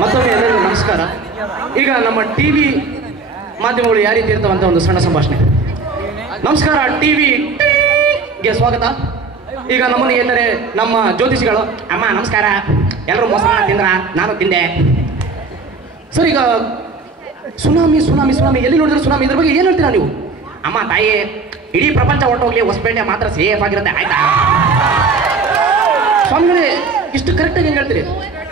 ಮತ್ತೊಮ್ಮೆ ಎಲ್ಲರಿಗೂ ನಮಸ್ಕಾರ. ಈಗ ನಮ್ಮ ಟಿವಿ ಮಾಧ್ಯಮಗಳು ಯಾವ ರೀತಿ ಇರ್ತಾವಂತ ಒಂದು ಸಣ್ಣ ಸಂಭಾಷಣೆ. ನಮಸ್ಕಾರ, ಟಿವಿಗೆ ಸ್ವಾಗತ. ಈಗ ನಮ್ಮನ್ನು ಎಲ್ಲರೇ ನಮ್ಮ ಜ್ಯೋತಿಷಿಗಳು, ಅಮ್ಮ ನಮಸ್ಕಾರ, ಎಲ್ಲರೂ ಮೊಸರನ್ನ ತಿಂದ್ರ, ನಾನು ತಿಂದೆ ಸರ್. ಈಗ ಸುನಾಮಿ ಸುನಾಮಿ ಸುನಾಮಿ ಎಲ್ಲಿ ನೋಡಿದ್ರೆ ಸುನಾಮಿ, ಇದ್ರ ಬಗ್ಗೆ ಏನು ಹೇಳ್ತೀರಾ ನೀವು? ಅಮ್ಮ ತಾಯಿ, ಇಡೀ ಪ್ರಪಂಚ ಹೊರಟೋಗ್ಲಿ, ಹೊಸಪೇಟೆ ಮಾತ್ರ ಸೇಫ್ ಆಗಿರುತ್ತೆ, ಆಯ್ತಾ? ಸ್ವಾಮಿಗಳೇ, ಇಷ್ಟು ಕರೆಕ್ಟಾಗಿ ಹೆಂಗೆ ಹೇಳ್ತೀರಿ?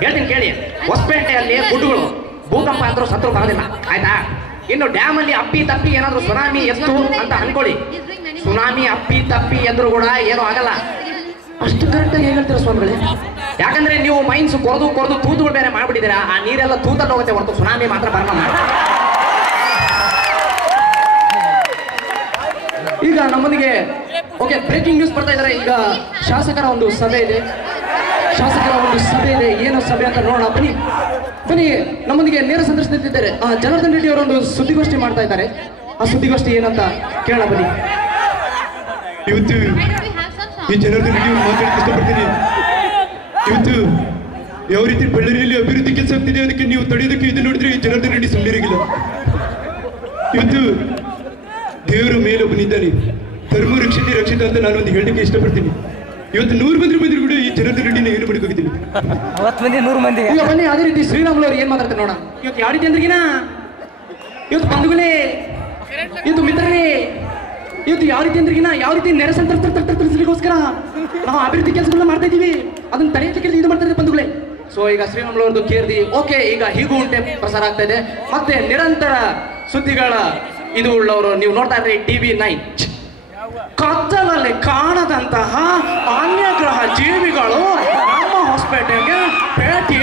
ಹೇಳ್ತೀನಿ ಕೇಳಿ. ಹೊಸಪೇಟೆಯಲ್ಲಿ ಗುಡ್ಡುಗಳು ಭೂಕಂಪ ಅಂದ್ರೂ ಸತ್ರು ಬರೋದಿಲ್ಲ, ಆಯ್ತಾ? ಇನ್ನು ಡ್ಯಾಮ್ ಅಲ್ಲಿ ಅಪ್ಪಿ ತಪ್ಪಿ ಏನಾದ್ರು ಸುನಾಮಿ ಎತ್ತು ಅಂತ ಅನ್ಕೊಳ್ಳಿ, ಸುನಾಮಿ ಅಪ್ಪಿ ತಪ್ಪಿ ಎದ್ರು ಕೂಡ ಏನೂ ಆಗಲ್ಲ. ಅಷ್ಟು ಕರೆಕ್ಟಾಗಿ ಹೇಗೆ ಹೇಳ್ತೀರಾ ಸ್ವಾಮಿಗಳೇ? ಯಾಕಂದ್ರೆ ನೀವು ಮೈನ್ಸ್ ಕೊರೆದು ಕೊರೆದು ತೂತುಗಳು ಬೇರೆ ಮಾಡ್ಬಿಟ್ಟಿದ್ದೀರಾ. ಆ ನೀರೆಲ್ಲ ತೂತಲ್ಲಿ ಹೋಗುತ್ತೆ ಹೊರತು ಸುನಾಮಿ ಮಾತ್ರ ಬರಲ್ಲ. ಈಗ ನಮ್ಮನಿಗೆ ಓಕೆ, ಬ್ರೇಕಿಂಗ್ ನ್ಯೂಸ್ ಬರ್ತಾ ಇದ್ದಾರೆ. ಈಗ ಶಾಸಕರ ಒಂದು ಸಭೆ ಇದೆ, ಏನು ಸಭೆ ಅಂತ ನೋಡೋಣ. ಬನ್ನಿ ನಮ್ಮೊಂದಿಗೆ ನೇರ ಸಂದರ್ಶನದಿದ್ದಾರೆ. ಜನಾರ್ದನ್ ರೆಡ್ಡಿ ಅವರೊಂದು ಸುದ್ದಿಗೋಷ್ಠಿ ಮಾಡ್ತಾ ಇದ್ದಾರೆ. ಆ ಸುದ್ದಿಗೋಷ್ಠಿ ಏನಂತ ಕೇಳೋಣ ಬನ್ನಿ. ಇವತ್ತು ಈ ಜನಾರ್ದನ್ ರೆಡ್ಡಿ ಅವರು ಮಾತಾಡಕ್ಕೆ ಇಷ್ಟಪಡ್ತೀನಿ. ಇವತ್ತು ಯಾವ ರೀತಿ ಬಳ್ಳಾರಿಯಲ್ಲಿ ಅಭಿವೃದ್ಧಿ ಕೆಲಸ ಆಗ್ತಿದೆ, ಅದಕ್ಕೆ ನೀವು ತಡೆಯೋದಕ್ಕೆ ಇದು ನೋಡಿದ್ರೆ ಈ ಜನಾರ್ದನ್ ರೆಡ್ಡಿ ಸುಮ್ಮನಿರಗಿಲ್ಲ. ಇವತ್ತು ದೇವರ ಮೇಲೊಬ್ಬನಿದ್ದಾನೆ, ಧರ್ಮ ರಕ್ಷಿತ ರಕ್ಷಿತ ಅಂತ ನಾನು ಒಂದು ಹೇಳಲಿಕ್ಕೆ ಇಷ್ಟಪಡ್ತೀನಿ. ಇವತ್ತು 100 ಮಂದಿ ಬಂದ್ರು ಕೂಡ ಈ ಜನಾರ್ದನ್ ರೆಡ್ಡಿನ ಏನು ಮಾಡ್ಕೋಗಿದ್ದೀನಿ. 100 ಮಂದಿ ಈಗ ಬನ್ನಿ, ಅದೇ ರೀತಿ ಶ್ರೀರಾಮುಲು ಅವ್ರು ಏನ್ ಮಾತಾಡ್ತಾರೆ ನೋಡ. ಇವತ್ತು ಯಾವ ರೀತಿ ಅಂದ್ರಿಗಿನ, ಇವತ್ತು ಬಂಧುಗಳೇ, ಇವತ್ತು ಮಿತ್ರರೇ, ಇವತ್ತು ಯಾವ ರೀತಿ ಅಂದ್ರಿಗಿನ, ಯಾವ ರೀತಿ ನೆರೆ ಸಂತರಿಸಲಿಕ್ಕೋಸ್ಕರ ನಾವು ಅಭಿವೃದ್ಧಿ ಕೆಲಸಗಳನ್ನ ಮಾಡ್ತಾ ಇದೀವಿ, ಅದನ್ನ ತಡೆಯಲಿಕ್ಕೆ ಇದು ಮಾಡ್ತಾ ಇದ್ದೀವಿ ಬಂಧುಗಳೇ. ಸೊ ಈಗ ಶ್ರೀರಾಮುಲು ಅವ್ರದ್ದು ಕೇರ್ದಿ ಓಕೆ, ಈಗ ಹೀಗೂ ಉಂಟೆ ಪ್ರಸಾರ ಆಗ್ತಾ ಇದೆ. ಮತ್ತೆ ನಿರಂತರ ಸುದ್ದಿಗಳ ಇದು ಉಳ್ಳವರು ನೀವು ನೋಡ್ತಾ ಇದ್ರಿ TV9. ಕತ್ತಲಲ್ಲಿ ಕಾಣದಂತಹ ಅನ್ಯಗ್ರಹ ಜೀವಿಗಳು ನಮ್ಮ ಹಾಸ್ಪಿಟಲ್ಗೆ ಭೇಟಿ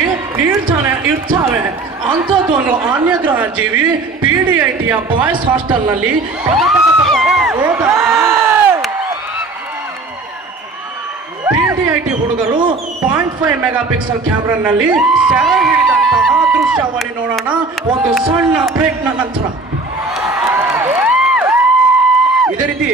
ಇರ್ತಾವೆ. ಅಂಥದ್ದೊಂದು ಅನ್ಯಗ್ರಹ ಜೀವಿ PDITಯ ಬಾಯ್ಸ್ ಹಾಸ್ಟೆಲ್ನಲ್ಲಿ PDIT ಹುಡುಗರು 0.5 ಮೆಗಾಪಿಕ್ಸೆಲ್ ಕ್ಯಾಮ್ರಾನಲ್ಲಿ ಸೆರೆ ಹಿಡಿದಂತಹ ದೃಶ್ಯಾವಳಿ ನೋಡೋಣ ಒಂದು ಸಣ್ಣ ಬ್ರೇಕ್ನ ನಂತರ. ಇದೇ ರೀತಿ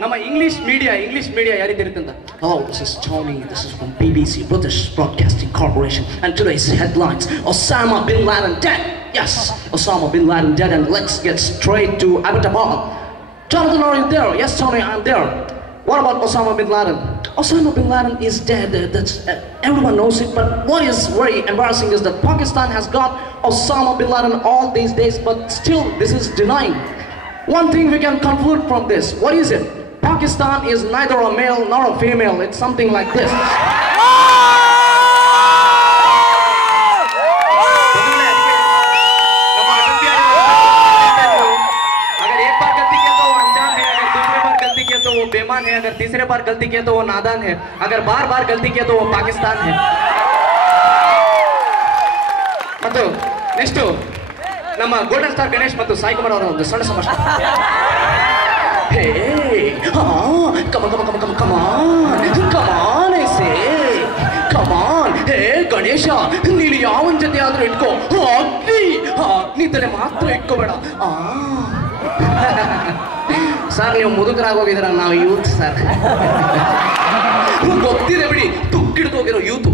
ನಮ್ಮ ಇಂಗ್ಲಿಷ್ ಮೀಡಿಯಾ ಯಾವ ರೀತಿ ಇರುತ್ತೆ ಅಂತ. Hello, this is Tony. This is from BBC, British Broadcasting Corporation, and today's headlines: Osama bin Laden dead. Yes, Osama bin Laden dead, and let's get straight to Abbottabad. Jonathan, are you there? Yes, Tony, I'm there. What about Osama bin Laden? Osama bin Laden is dead. That's everyone knows it. But what is very embarrassing is that Pakistan has got Osama bin Laden all these days, but still this is denying. One thing we can conclude from this. What is it? Pakistan is neither a male nor a female. It's something like this. अगर एक बार गलती किया तो वो अनजान है, अगर दूसरी बार गलती किया तो वो बेईमान है, अगर तीसरे बार गलती किया तो वो नादान है, अगर बार बार गलती किया तो वो पाकिस्तान है. ಮತ್ತು ನೆಕ್ಸ್ಟ್ ನಮ್ಮ ಗೋಲ್ಡನ್ ಸ್ಟಾರ್ ಗಣೇಶ್ ಮತ್ತು ಸಾಯಿ ಕುಮಾರ್ ಅವರ ಒಂದು ಸಣ್ಣ ಸಂಭಾಷಣೆ. ಹೇ ಕಮಾನ್ ಐಸೆ ಕಮಾನ್. ಹೇ ಗಣೇಶ, ನೀನು ಯಾವನ್ ಜೊತೆ ಆದ್ರೂ ಇಟ್ಕೋ, ಅಗ್ನಿ ತಲೆ ಮಾತ್ರ ಇಟ್ಕೋಬೇಡ. ಸರ್, ನೀವು ಮುದುಕರಾಗೋಗಿದ್ದೀರ, ನಾವು ಯೂತ್ ಸರ್. ಗೊತ್ತಿದೆ ಬಿಡಿ, ತುಕ್ಕಿಡ್ಕೋಗಿರೋ ಯೂತ್.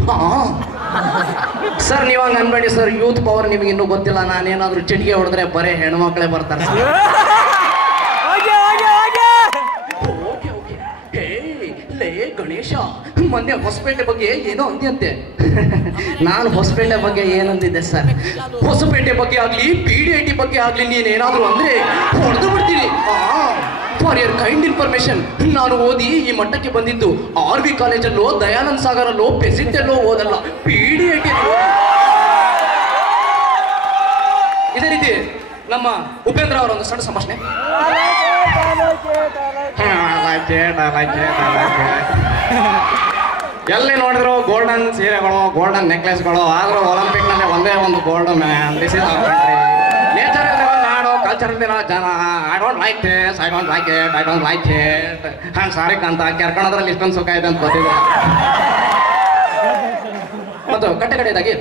ಸರ್, ನೀವು ಹಂಗೆ ಅನ್ಬೇಡಿ ಸರ್, ಯೂತ್ ಪವರ್ ನಿಮಗೆ ಇನ್ನೂ ಗೊತ್ತಿಲ್ಲ. ನಾನೇನಾದ್ರೂ ಚಿಟಿಕೆ ಹೊಡೆದ್ರೆ ಬರೀ ಹೆಣ್ಮಕ್ಳೇ ಬರ್ತಾರೆ. ಗಣೇಶ, ಮೊನ್ನೆ ಹೊಸಪೇಟೆ ಬಗ್ಗೆ ಏನೋ ಅಂದ್ಯಂತೆ. ನಾನು ಹೊಸಪೇಟೆ ಬಗ್ಗೆ ಏನಂದಿದ್ದೆ ಸರ್? ಹೊಸಪೇಟೆ ಬಗ್ಗೆ ಆಗ್ಲಿ PDIT ಬಗ್ಗೆ ಆಗ್ಲಿ ನೀನೇನಾದ್ರೂ ಅಂದ್ರೆ ಹೊಡೆದು ಬಿಡ್ತೀನಿ. ಫಾರ್ ಯರ್ ಕೈಂಡ್ ಇನ್ಫಾರ್ಮೇಶನ್, ನಾನು ಓದಿ ಈ ಮಟ್ಟಕ್ಕೆ ಬಂದಿದ್ದು RV ಕಾಲೇಜಲ್ಲೋ, ದಯಾನಂದ್ ಸಾಗರಲ್ಲೋ, ಪೆಸಿಟೆಲ್ಲೋ ಓದಲ್ಲ, PDIT. ಇದೇ ರೀತಿ ನಮ್ಮ ಉಪೇಂದ್ರ ಅವರ ಒಂದು ಸಣ್ಣ ಸಂಭಾಷಣೆ. ಎಲ್ಲಿ ನೋಡಿದ್ರು ಗೋಲ್ಡನ್ ಸೀರೆಗಳು, ಗೋಲ್ಡನ್ ನೆಕ್ಲೆಸ್ಗಳು, ಆದ್ರೂ ಒಲಿಂಪಿಕ್ ನಲ್ಲಿ ಒಂದೇ ಒಂದು gold man. This is our country. Nature ಇರೋ ನಾಡು, ಕಲ್ಚರ್ ಇರೋ ಜನ. I don't like this, I don't like it, I don't like it. Sorry ಅಂತ ಕೆರ್ಕೊಳ್ಳೋದ್ರಲ್ಲಿ ಇಷ್ಟೊಂದು ಸುಖ ಇದೆ ಅಂತ ಗೊತ್ತಿದೆ. ಮತ್ತು ಕಡೆಯದಾಗಿ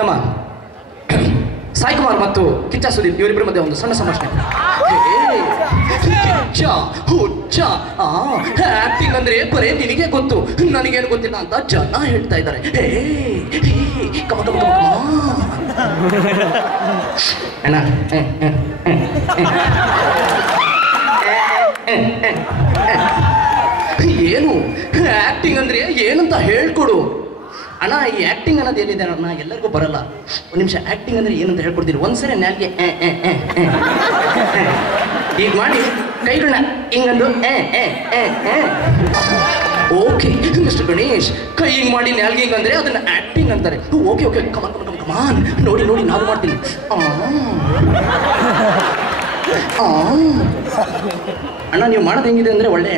ನಮ್ಮ ಸಾಯಿ ಕುಮಾರ್ ಮತ್ತು ಕಿಚ್ಚ ಸುದೀಪ್ ಇವರಿಬ್ಬರ ಮಧ್ಯೆ ಒಂದು ಸಣ್ಣ ಸಂಭಾಷಣೆ. ಆಕ್ಟಿಂಗ್ ಅಂದ್ರೆ ಬರೇ ನಿನಗೆ ಗೊತ್ತು, ನನಗೇನು ಗೊತ್ತಿಲ್ಲ ಅಂತ ಜನ ಹೇಳ್ತಾ ಇದ್ದಾರೆ. ಅಣ್ಣ ಏನು ಆಕ್ಟಿಂಗ್ ಅಂದ್ರೆ ಏನಂತ ಹೇಳ್ಕೊಡು ಅಣ್ಣ. ಈ ಆಕ್ಟಿಂಗ್ ಅನ್ನೋದು ಏನಿದೆ ಅಣ್ಣ ಎಲ್ಲರಿಗೂ ಬರಲ್ಲ. ಒಂದು ನಿಮಿಷ ಆಕ್ಟಿಂಗ್ ಅಂದ್ರೆ ಏನಂತ ಹೇಳ್ಕೊಡ್ತೀನಿ. ಒಂದ್ಸರಿ ನಾಲ್ಗೆ ಈಗ ಮಾಡಿ ಕೈಗಳನ್ನ ಹಿಂಗಂದು ಓಕೆ ಮಿಸ್ಟರ್ ಗಣೇಶ್, ಕೈ ಹಿಂಗ್ ಮಾಡಿ ನಾಲ್ಗೆ ಹಿಂಗಂದ್ರೆ ಅದನ್ನ ಆಕ್ಟಿಂಗ್ ಅಂತಾರೆ. ಓಕೆ ಓಕೆ ಕಮಾನ್ ಕಮಾನ್ ಕಮಾನ್, ನೋಡಿ ನೋಡಿ ನಾನು ಮಾಡ್ತೀನಿ. ಅಣ್ಣ ನೀವು ಮಾಡೋದು ಹೆಂಗಿದೆ ಅಂದ್ರೆ ಒಳ್ಳೆ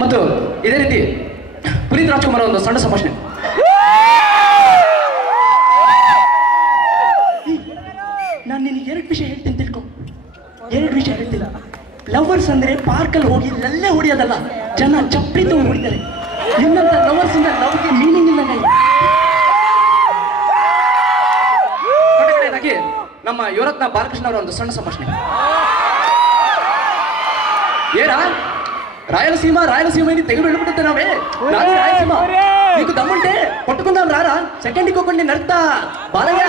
ಮತ್ತು ಇದೇ ರೀತಿ ಪುನೀತ್ ರಾಜ್ಕುಮಾರ್ ಒಂದು ಸಣ್ಣ ಸಂಭಾಷಣೆ. ನಾನು ನಿನಗೆ 2 ವಿಷಯ ಹೇಳ್ತೀನಿ ತಿಳ್ಕೊ. 2 ವಿಷಯ ಹೇಳ್ತೀನಿ. ಲವರ್ಸ್ ಅಂದ್ರೆ ಪಾರ್ಕಲ್ಲಿ ಹೋಗಿ ಲಲ್ಲೆ ಹೊಡಿಯೋದಲ್ಲ, ಜನ ಚಪ್ಪಲಿ ತಗೊಂಡು ಹೊಡಿತಾರೆ. ಇನ್ನಂತ ಲವರ್ಸ್ ಇಂದ ಲವ್ಗೆ ಮೀನಿಂಗ್ ಇಲ್ಲ. ನಮ್ಮ ಯುವರತ್ನ ಬಾಲಕೃಷ್ಣ ಅವರ ಒಂದು ಸಣ್ಣ ಸಂಭಾಷಣೆ. ಏರಾ రాయలసీమ రాయలసీమని తెగ వెళ్ళిపోతున్నావే. రాయలసీమ నీకు దమ్ముంటే పట్టుకుందాం రారా, సెకండ్ ఇంకొకటి నడుతా బాలయ్య.